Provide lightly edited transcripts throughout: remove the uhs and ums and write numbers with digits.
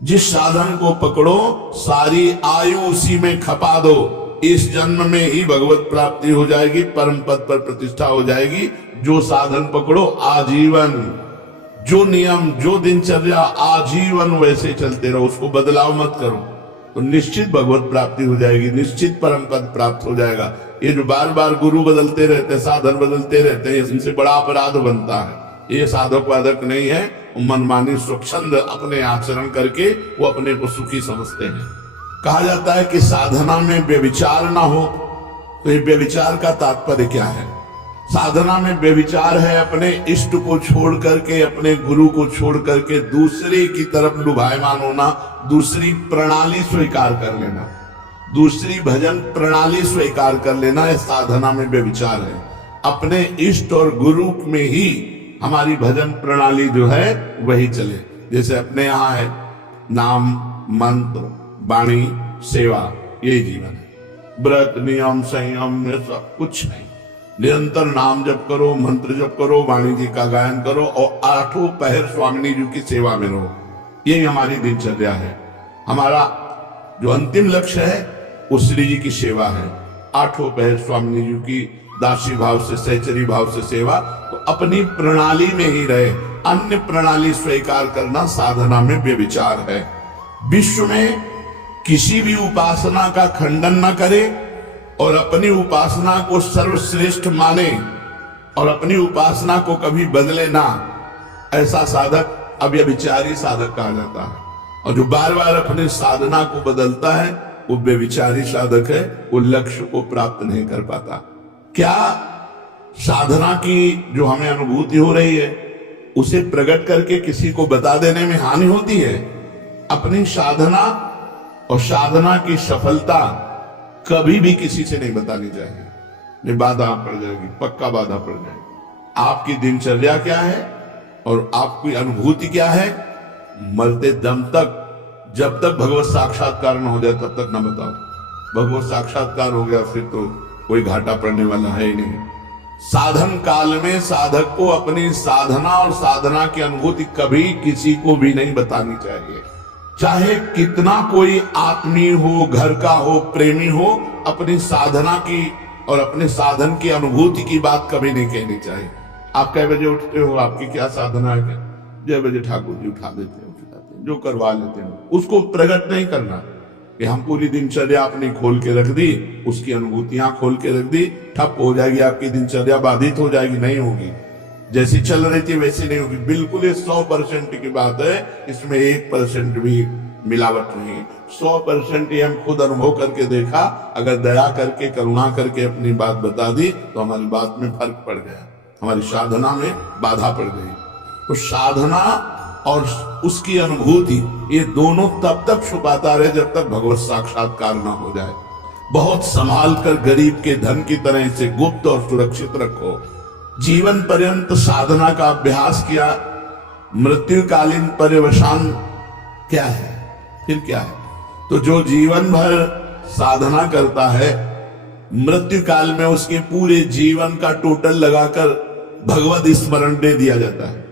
जिस साधन को पकड़ो सारी आयु उसी में खपा दो, इस जन्म में ही भगवत प्राप्ति हो जाएगी, परम पद पर प्रतिष्ठा हो जाएगी। जो साधन पकड़ो आजीवन, जो नियम जो दिनचर्या आजीवन वैसे चलते रहो, उसको बदलाव मत करो, तो निश्चित भगवत प्राप्ति हो जाएगी, निश्चित परम पद प्राप्त हो जाएगा। ये जो बार बार गुरु बदलते रहते हैं, साधन बदलते रहते हैं, इनसे बड़ा अपराध बनता है। ये साधक वादक नहीं है, मनमानी स्वच्छंद अपने आचरण करके वो अपने को सुखी समझते हैं। कहा जाता है कि साधना में व्यभिचार ना हो, तो ये व्यभिचार का तात्पर्य क्या है? साधना में व्यभिचार है अपने इष्ट को छोड़ करके, अपने गुरु को छोड़ करके दूसरे की तरफ लुभायमान होना, दूसरी प्रणाली स्वीकार कर लेना, दूसरी भजन प्रणाली स्वीकार कर लेना, यह साधना में व्यभिचार है। अपने इष्ट और गुरु में ही हमारी भजन प्रणाली जो है वही चले। जैसे अपने यहाँ है नाम मंत्र वाणी सेवा, यही जीवन है। व्रत नियम संयम में सब कुछ नहीं, निरंतर नाम जप करो, मंत्र जप करो, वाणी जी का गायन करो और आठों पहर स्वामिनी जी की सेवा में रहो। यही हमारी दिनचर्या है। हमारा जो अंतिम लक्ष्य है वो श्री जी की सेवा है। आठों पहर स्वामिनी जी की दासी भाव से सहचरी भाव से सेवा, तो अपनी प्रणाली में ही रहे, अन्य प्रणाली स्वीकार करना साधना में व्यभिचार है। विश्व में किसी भी उपासना का खंडन न करे और अपनी उपासना को सर्वश्रेष्ठ माने और अपनी उपासना को कभी बदले ना, ऐसा साधक अव्यभिचारी साधक कहा जाता है। और जो बार बार अपने साधना को बदलता है वो व्यभिचारी साधक है, वो लक्ष्य को प्राप्त नहीं कर पाता। क्या साधना की जो हमें अनुभूति हो रही है उसे प्रकट करके किसी को बता देने में हानि होती है? अपनी साधना और साधना की सफलता कभी भी किसी से नहीं बतानी चाहिए, नहीं बाधा पड़ जाएगी, पक्का बाधा पड़ जाएगी। आपकी दिनचर्या क्या है और आपकी अनुभूति क्या है, मरते दम तक, जब तक भगवत साक्षात्कार न हो जाए तब तक न बताओ। भगवत साक्षात्कार हो गया फिर तो कोई घाटा पड़ने वाला है ही नहीं। साधन काल में साधक को अपनी साधना और साधना की अनुभूति कभी किसी को भी नहीं बतानी चाहिए। चाहे कितना कोई आत्मीय हो, घर का हो, प्रेमी हो, अपनी साधना की और अपने साधन की अनुभूति की बात कभी नहीं कहनी चाहिए। आप कै बजे उठते हो, आपकी क्या साधना है? 6 बजे ठाकुर जी उठा देते हैं, जो करवा लेते हैं, उसको प्रकट नहीं करना कि हम पूरी दिनचर्या अपनी खोल के रख दी, उसकी अनुभूतियां खोल के रख दी, ठप हो जाएगी आपकी दिनचर्या, बाधित हो जाएगी, नहीं होगी। जैसी चल रही थी वैसी नहीं होगी। बिल्कुल ये 100% की बात है, इसमें 1% भी मिलावट नहीं। 100% ये हम खुद अनुभव करके देखा। अगर दया करके करुणा करके अपनी बात बता दी तो हमारी बात में फर्क पड़ गया, हमारी साधना में बाधा पड़ गई। तो साधना और उसकी अनुभूति ये दोनों तब तक छुपाता रहे जब तक भगवत साक्षात्कार न हो जाए। बहुत संभाल कर गरीब के धन की तरह इसे गुप्त और सुरक्षित रखो। जीवन पर्यंत साधना का अभ्यास किया, मृत्युकालीन पर्यवसान क्या है, फिर क्या है? तो जो जीवन भर साधना करता है, मृत्यु काल में उसके पूरे जीवन का टोटल लगाकर भगवत स्मरण दे दिया जाता है।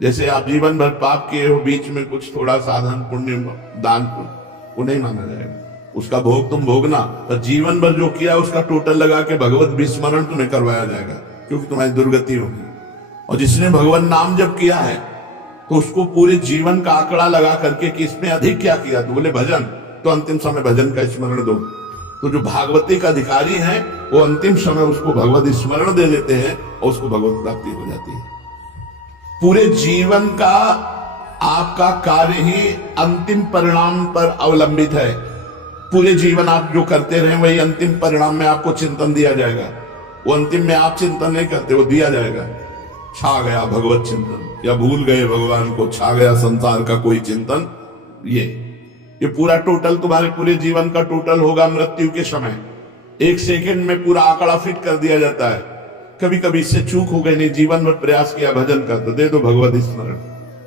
जैसे आप जीवन भर पाप किए हो, बीच में कुछ थोड़ा साधन पुण्य दान वो नहीं माना जाएगा, उसका भोग तुम भोगना, पर जीवन भर जो किया उसका टोटल लगा के भगवत विस्मरण तुम्हें करवाया जाएगा, क्योंकि तुम्हारी दुर्गति होगी। और जिसने भगवान नाम जप किया है तो उसको पूरे जीवन का आंकड़ा लगा करके कि इसमें अधिक क्या किया, तो बोले भजन, तो अंतिम समय भजन का स्मरण दो। तो जो भागवती का अधिकारी है वो अंतिम समय उसको भगवत स्मरण दे देते हैं और उसको भगवत प्राप्ति हो जाती है। पूरे जीवन का आपका कार्य ही अंतिम परिणाम पर अवलंबित है। पूरे जीवन आप जो करते रहे वही अंतिम परिणाम में आपको चिंतन दिया जाएगा। वो अंतिम में आप चिंतन नहीं करते, वो दिया जाएगा। छा गया भगवत चिंतन, या भूल गए भगवान को, छा गया संसार का कोई चिंतन, ये पूरा टोटल तुम्हारे पूरे जीवन का टोटल होगा मृत्यु के समय। 1 सेकंड में पूरा आंकड़ा फिट कर दिया जाता है। कभी कभी इससे चूक हो गई, नहीं जीवन भर प्रयास किया भजन का, तो दे दो भगवत स्मरण।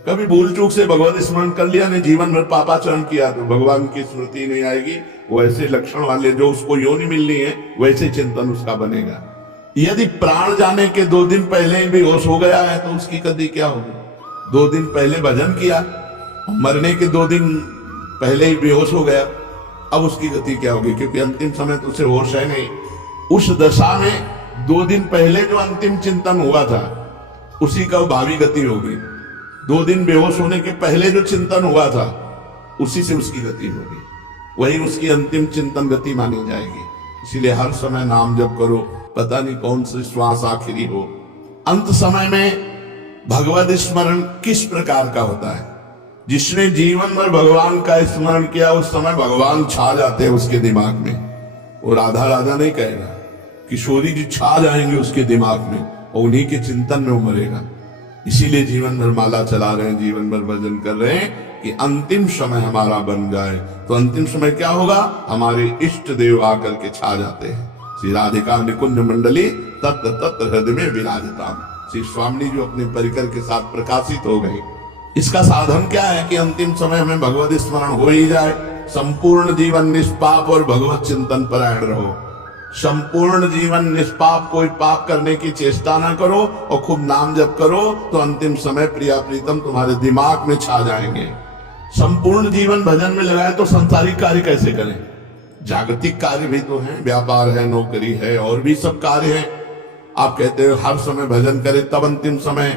कभी भूल चूक से भगवत स्मरण कर लिया, नहीं जीवन भर पापाचरण किया, तो भगवान की स्मृति नहीं आएगी। वैसे लक्षण वाले जो उसको योनि मिलनी है वैसे चिंतन उसका बनेगा। यदि प्राण जाने के 2 दिन पहले ही बेहोश हो गया है तो उसकी गति क्या होगी? 2 दिन पहले भजन किया, मरने के 2 दिन पहले ही बेहोश हो गया, अब उसकी गति क्या होगी? क्योंकि अंतिम समय तो उसे होश है नहीं। उस दशा में 2 दिन पहले जो अंतिम चिंतन हुआ था उसी का भावी गति होगी। 2 दिन बेहोश होने के पहले जो चिंतन हुआ था उसी से उसकी गति होगी, वही उसकी अंतिम चिंतन गति मानी जाएगी। इसीलिए हर समय नाम जप करो, पता नहीं कौन सी श्वास आखिरी हो। अंत समय में भगवत स्मरण किस प्रकार का होता है? जिसने जीवन भर भगवान का स्मरण किया उस समय भगवान छा जाते हैं उसके दिमाग में। वो राधा राधा नहीं कहेगा, किशोरी जी छा जाएंगे उसके दिमाग में और उन्हीं के चिंतन में उमरेगा। इसीलिए जीवन भर माला चला रहे हैं, जीवन भर भजन कर रहे हैं कि अंतिम समय हमारा बन जाए। तो अंतिम समय क्या होगा? हमारे इष्ट देव आकर के छा जाते हैं। श्री राधिका निकुंज मंडली तत्र तत्र हृदय में विराजता। श्री स्वामी जो अपने परिकर के साथ प्रकाशित हो गए। इसका साधन क्या है कि अंतिम समय में भगवत स्मरण हो ही जाए। संपूर्ण जीवन निष्पाप और भगवत चिंतन परायण रहो। संपूर्ण जीवन निष्पाप, कोई पाप करने की चेष्टा ना करो और खूब नाम जप करो, तो अंतिम समय प्रिया प्रीतम तुम्हारे दिमाग में छा जाएंगे। संपूर्ण जीवन भजन में लगाए तो संसारिक कार्य कैसे करें? जागतिक कार्य भी तो है, व्यापार है, नौकरी है, और भी सब कार्य है। आप कहते हो हर समय भजन करें तब अंतिम समय,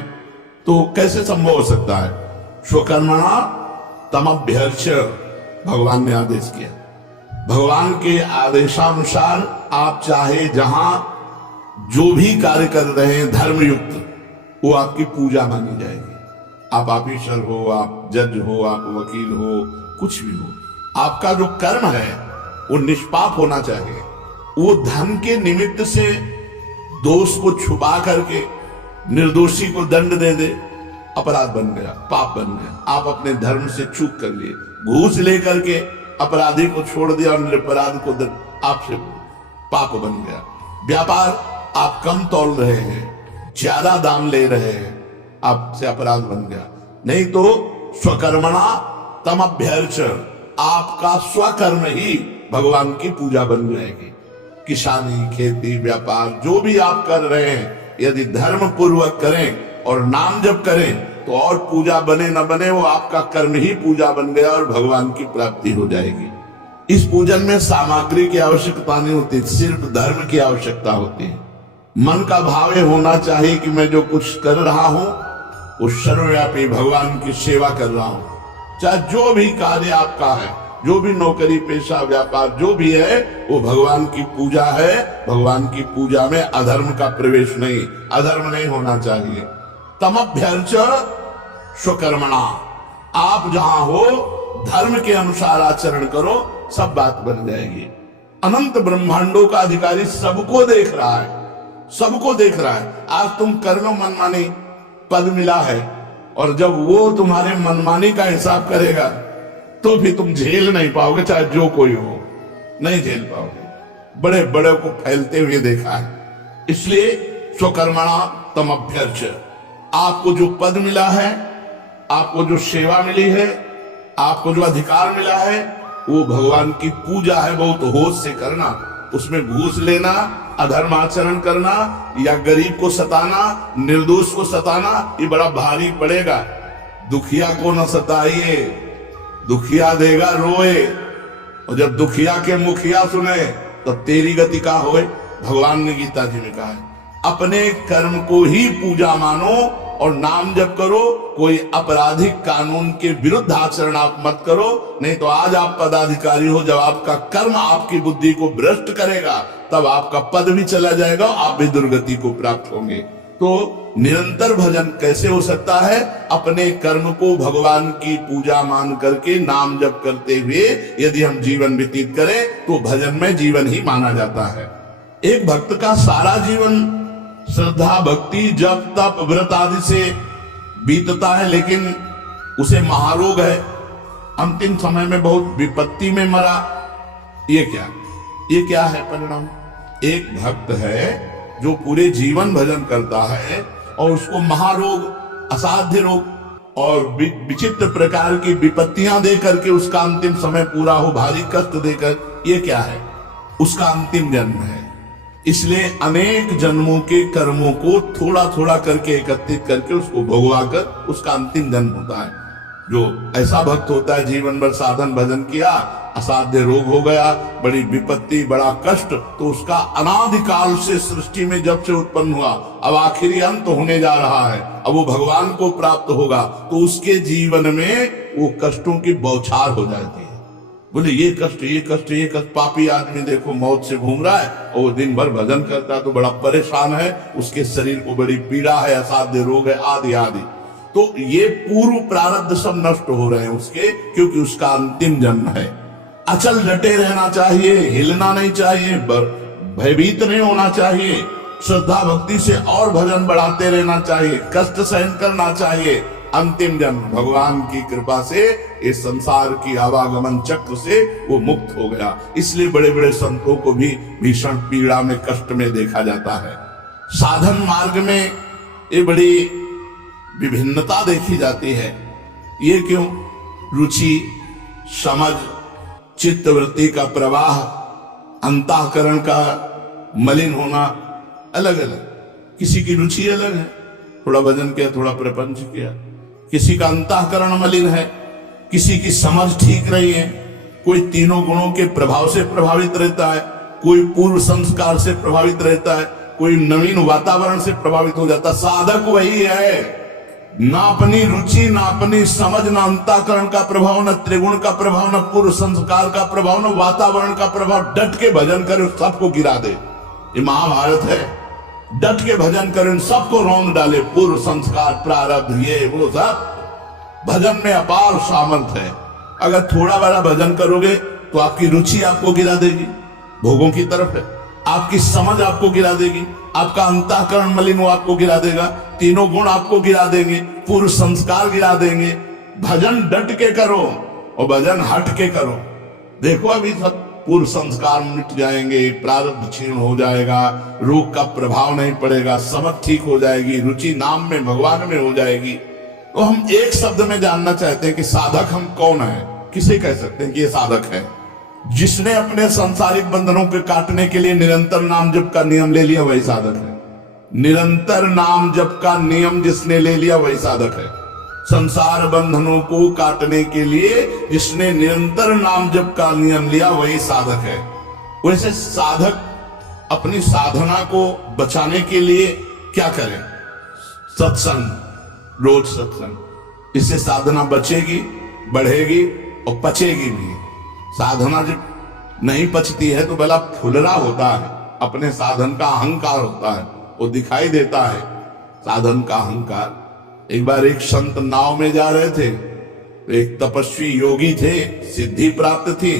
तो कैसे संभव हो सकता है? स्वकर्मणा तमभ्यर्च भगवान ने आदेश किया। भगवान के आदेशानुसार आप चाहे जहां जो भी कार्य कर रहे हैं धर्मयुक्त, वो आपकी पूजा मानी जाएगी। आप ऑफिसर हो, आप जज हो, आप वकील हो, कुछ भी हो, आपका जो कर्म है वो निष्पाप होना चाहिए। वो धन के निमित्त से दोष को छुपा करके निर्दोषी को दंड दे दे, अपराध बन गया, पाप बन गया। आप अपने धर्म से चूक कर लिए, घूस लेकर के अपराधी को छोड़ दिया और निरपराध को आपसे पाप बन गया। व्यापार आप कम तौल रहे हैं, ज्यादा दाम ले रहे हैं, आपसे अपराध बन गया। नहीं तो स्वकर्मणा तमभ्यर्च, आपका स्वकर्म ही भगवान की पूजा बन जाएगी। किसानी, खेती, व्यापार जो भी आप कर रहे हैं, यदि धर्म पूर्वक करें और नाम जप करें तो और पूजा बने न बने, वो आपका कर्म ही पूजा बन गया और भगवान की प्राप्ति हो जाएगी। इस पूजन में सामग्री की आवश्यकता नहीं होती, सिर्फ धर्म की आवश्यकता होती है। मन का भाव होना चाहिए कि मैं जो कुछ कर रहा हूं वो सर्वव्यापी भगवान की सेवा कर रहा हूं। चाहे जो भी कार्य आपका है, जो भी नौकरी, पेशा, व्यापार जो भी है, वो भगवान की पूजा है। भगवान की पूजा में अधर्म का प्रवेश नहीं, अधर्म नहीं होना चाहिए। तमभ्यर्च स्वकर्मणा, आप जहां हो धर्म के अनुसार आचरण करो, सब बात बन जाएगी। अनंत ब्रह्मांडों का अधिकारी सबको देख रहा है, सबको देख रहा है। आज तुम कर्म मनमानी पद मिला है, और जब वो तुम्हारे मनमानी का हिसाब करेगा तो भी तुम झेल नहीं पाओगे, चाहे जो कोई हो, नहीं झेल पाओगे। बड़े बड़े को फैलते हुए देखा है। इसलिए स्वकर्मणा तमभ्यर्च, आपको जो पद मिला है, आपको जो सेवा मिली है, आपको जो अधिकार मिला है, वो भगवान की पूजा है। बहुत होश से करना, उसमें घूस लेना, अधर्म आचरण करना या गरीब को सताना, निर्दोष को सताना, ये बड़ा भारी पड़ेगा। दुखिया को न सताइए, दुखिया देगा रोए, और जब दुखिया के मुखिया सुने तब तेरी गति का होए। भगवान ने गीता जी में कहा है, अपने कर्म को ही पूजा मानो और नाम जप करो। कोई आपराधिक कानून के विरुद्ध आचरण आप मत करो, नहीं तो आज आप पदाधिकारी हो, जब आपका कर्म आपकी बुद्धि को भ्रष्ट करेगा तब आपका पद भी चला जाएगा, आप भी दुर्गति को प्राप्त होंगे। तो निरंतर भजन कैसे हो सकता है? अपने कर्म को भगवान की पूजा मान करके नाम जप करते हुए यदि हम जीवन व्यतीत करें तो भजन में जीवन ही माना जाता है। एक भक्त का सारा जीवन श्रद्धा, भक्ति, जप, तप, व्रत आदि से बीतता है, लेकिन उसे महारोग है, अंतिम समय में बहुत विपत्ति में मरा। ये क्या है परिणाम? एक भक्त है जो पूरे जीवन भजन करता है और उसको महारोग, असाध्य रोग और विचित्र प्रकार की विपत्तियां दे करके उसका अंतिम समय पूरा हो, भारी कष्ट देकर, ये क्या है? उसका अंतिम जन्म है। इसलिए अनेक जन्मों के कर्मों को थोड़ा थोड़ा करके एकत्रित करके उसको भोगवा कर उसका अंतिम जन्म होता है। जो ऐसा भक्त होता है जीवन भर साधन भजन किया, असाध्य रोग हो गया, बड़ी विपत्ति, बड़ा कष्ट, तो उसका अनादिकाल से सृष्टि में जब से उत्पन्न हुआ, अब आखिरी अंत होने जा रहा है, अब वो भगवान को प्राप्त होगा, तो उसके जीवन में वो कष्टों की बौछार हो जाती है। बोले ये कष्ट, ये कष्ट, ये कष्ट। पापी आदमी देखो मौत से घूम रहा है और वो दिन भर भजन करता है तो बड़ा परेशान है, उसके शरीर को बड़ी पीड़ा है, असाध्य रोग है, आदि आदि। तो ये पूर्व प्रारब्ध सब नष्ट हो रहे हैं उसके, क्योंकि उसका अंतिम जन्म है। अचल डटे रहना चाहिए, हिलना नहीं चाहिए, भयभीत नहीं होना चाहिए, श्रद्धा भक्ति से और भजन बढ़ाते रहना चाहिए, कष्ट सहन करना चाहिए। अंतिम जन्म भगवान की कृपा से इस संसार की आवागमन चक्र से वो मुक्त हो गया। इसलिए बड़े बड़े संतों को भी भीषण पीड़ा में, कष्ट में देखा जाता है। साधन मार्ग में ये बड़ी विभिन्नता देखी जाती है। ये क्यों? रुचि, समझ, चित्तवृत्ति का प्रवाह, अंतःकरण का मलिन होना अलग अलग। किसी की रुचि अलग है, थोड़ा भजन किया, थोड़ा प्रपंच किया। किसी का अंतःकरण मलिन है, किसी की समझ ठीक नहीं है, कोई तीनों गुणों के प्रभाव से प्रभावित रहता है, कोई पूर्व संस्कार से प्रभावित रहता है, कोई नवीन वातावरण से प्रभावित हो जाता। साधक वही है, ना अपनी रुचि, ना अपनी समझ, ना अंतःकरण का प्रभाव, न त्रिगुण का प्रभाव, न पूर्व संस्कार का प्रभाव, न वातावरण का प्रभाव। डट के भजन करे, सबको गिरा दे। ये महाभारत है। डट के भजन करें, सबको रौंद डाले, पूर्व संस्कार, प्रारब्ध, ये वो सब। भजन में अपार सामर्थ्य है। अगर थोड़ा बड़ा भजन करोगे तो आपकी रुचि आपको गिरा देगी, भोगों की तरफ है। आपकी समझ आपको गिरा देगी, आपका अंतःकरण मलिन आपको गिरा देगा, तीनों गुण आपको गिरा देंगे, पूर्व संस्कार गिरा देंगे। भजन डट के करो और भजन हट के करो। देखो अभी सब पूर्व संस्कार मिट जाएंगे, प्रारब्ध क्षीण हो जाएगा, रोग का प्रभाव नहीं पड़ेगा, समझ ठीक हो जाएगी, रुचि नाम में, भगवान में हो जाएगी। तो हम एक शब्द में जानना चाहते हैं कि साधक हम कौन है। किसे कह सकते हैं कि ये साधक है? जिसने अपने सांसारिक बंधनों के काटने के लिए निरंतर नाम जप का नियम ले लिया, वही साधक है। निरंतर नाम जप का नियम जिसने ले लिया, वही साधक है। संसार बंधनों को काटने के लिए जिसने निरंतर नाम जप का नियम लिया, वही साधक है। वैसे साधक अपनी साधना को बचाने के लिए क्या करें? सत्संग, रोज सत्संग। इससे साधना बचेगी, बढ़ेगी और पचेगी भी। साधना जब नहीं पचती है तो भला फुलरा होता है, अपने साधन का अहंकार होता है, वो दिखाई देता है साधन का अहंकार। एक बार एक संत नाव में जा रहे थे, तो एक तपस्वी योगी थे, सिद्धि प्राप्त थी,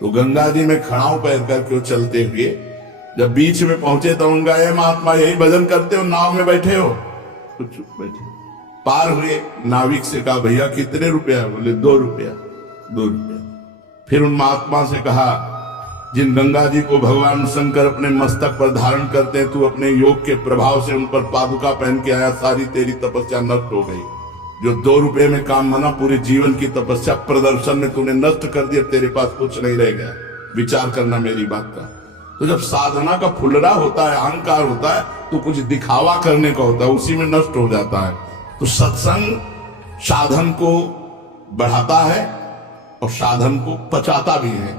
तो गंगा जी में खड़ाऊ पैर करके वो चलते हुए जब बीच में पहुंचे तो उनका, ये महात्मा यही भजन करते हो, नाव में बैठे हो? तो चुप बैठे। पार हुए, नाविक से कहा, भैया कितने रुपया? बोले 2 रुपया। 2 रुपया। फिर उन महात्मा से कहा, जिन गंगा जी को भगवान शंकर अपने मस्तक पर धारण करते हैं, तू अपने योग के प्रभाव से उन पर पादुका पहन के आया, सारी तेरी तपस्या नष्ट हो गई। जो 2 रुपए में काम बना, पूरे जीवन की तपस्या प्रदर्शन में तूने नष्ट कर दिया, तेरे पास कुछ नहीं रह गया। विचार करना मेरी बात का। तो जब साधना का फुलरा होता है, अहंकार होता है, तो कुछ दिखावा करने का होता है, उसी में नष्ट हो जाता है। तो सत्संग साधन को बढ़ाता है और साधन को पचाता भी है।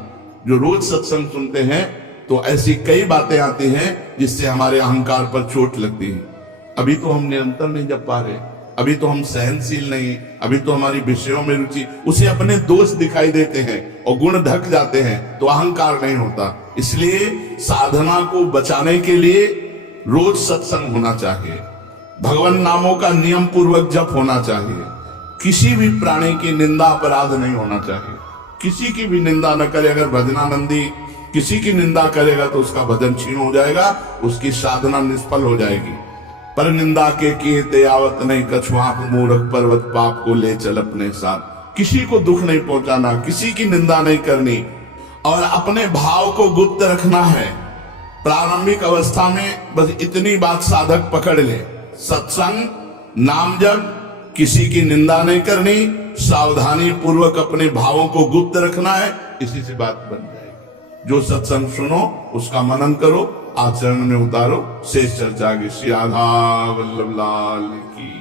जो रोज सत्संग सुनते हैं तो ऐसी कई बातें आती हैं जिससे हमारे अहंकार पर चोट लगती है। अभी तो हम निरंतर नहीं जप पा रहे, अभी तो हम सहनशील नहीं, अभी तो हमारी विषयों में रुचि, उसे अपने दोष दिखाई देते हैं और गुण ढक जाते हैं, तो अहंकार नहीं होता। इसलिए साधना को बचाने के लिए रोज सत्संग होना चाहिए, भगवान नामों का नियम पूर्वक जप होना चाहिए, किसी भी प्राणी की निंदा अपराध नहीं होना चाहिए, किसी की भी निंदा न करे। अगर भजनानंदी किसी की निंदा करेगा तो उसका भजन छीन हो जाएगा, उसकी साधना निष्फल हो जाएगी। पर निंदा के किए ते आवत नहीं, कछुआ मूर्ख पर्वत पाप को ले चल अपने साथ। किसी को दुख नहीं पहुंचाना, किसी की निंदा नहीं करनी और अपने भाव को गुप्त रखना है। प्रारंभिक अवस्था में बस इतनी बात साधक पकड़ ले, सत्संग, नाम जप, किसी की निंदा नहीं करनी, सावधानी पूर्वक अपने भावों को गुप्त रखना है, इसी से बात बन जाएगी। जो सत्संग सुनो उसका मनन करो, आचरण में उतारो। शेष चर्चा की श्री राधा वल्लभ लाल की।